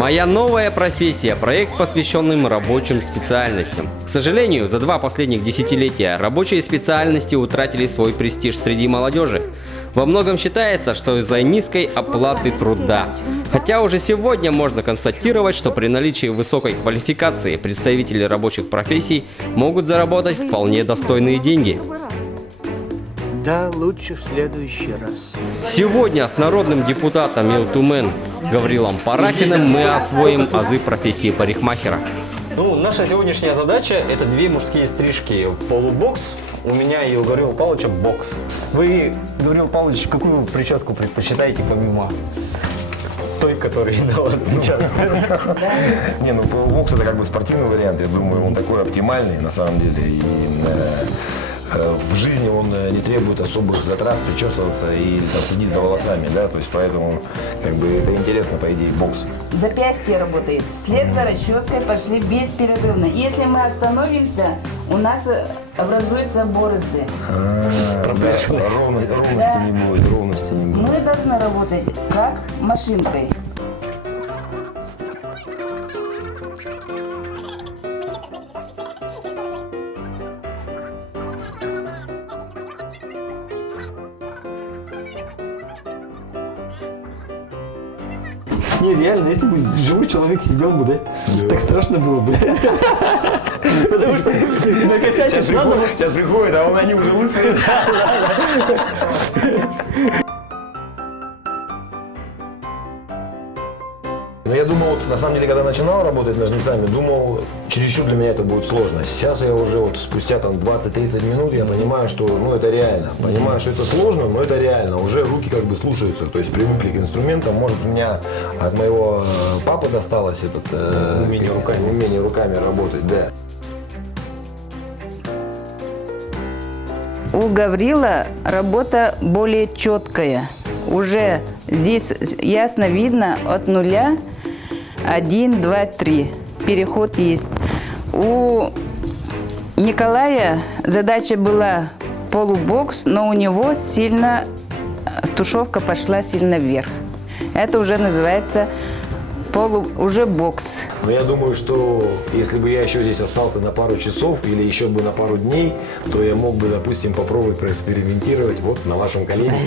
Моя новая профессия – проект, посвященный рабочим специальностям. К сожалению, за 2 последних десятилетия рабочие специальности утратили свой престиж среди молодежи. Во многом считается, что из-за низкой оплаты труда. Хотя уже сегодня можно констатировать, что при наличии высокой квалификации представители рабочих профессий могут заработать вполне достойные деньги. Да, лучше в следующий раз. Сегодня с народным депутатом Илтумен Гаврилом Парахиным мы освоим азы профессии парикмахера. Ну, наша сегодняшняя задача – это 2 мужские стрижки полубокс. У меня и у Гаврила Павловича бокс. Вы, Гаврил Павлович, какую прическу предпочитаете помимо той, которая на вас сейчас? Не, ну полубокс это как бы спортивный вариант, я думаю, он такой оптимальный на самом деле. И в жизни он не требует особых затрат причесываться и там, следить за волосами, да, то есть поэтому как бы это интересно, по идее, бокс. Запястье работает. Вслед за расческой пошли беспрерывно. Если мы остановимся, у нас образуются борозды. Ровности не будет, ровности не будет. Мы должны работать как машинкой. Не, реально, если бы живой человек сидел бы, да? Так страшно было бы. Потому что накосячишь, надо бы... Сейчас приходит, а они уже лысые. Но я думал, вот, на самом деле, когда начинал работать ножницами, думал, чересчур для меня это будет сложно. Сейчас я уже вот спустя там 20-30 минут я понимаю, что ну, это реально. Понимаю, что это сложно, но это реально. Уже руки как бы слушаются, то есть привыкли к инструментам. Может, у меня от моего папы досталось это умение руками работать, да. У Гаврила работа более четкая. Уже здесь ясно видно от нуля 1, 2, 3. Переход есть. У Николая задача была полубокс, но у него сильно тушевка пошла сильно вверх. Это уже называется уже бокс. Но я думаю, что если бы я еще здесь остался на пару часов или еще бы на пару дней, то я мог бы, допустим, попробовать проэкспериментировать вот на вашем колене.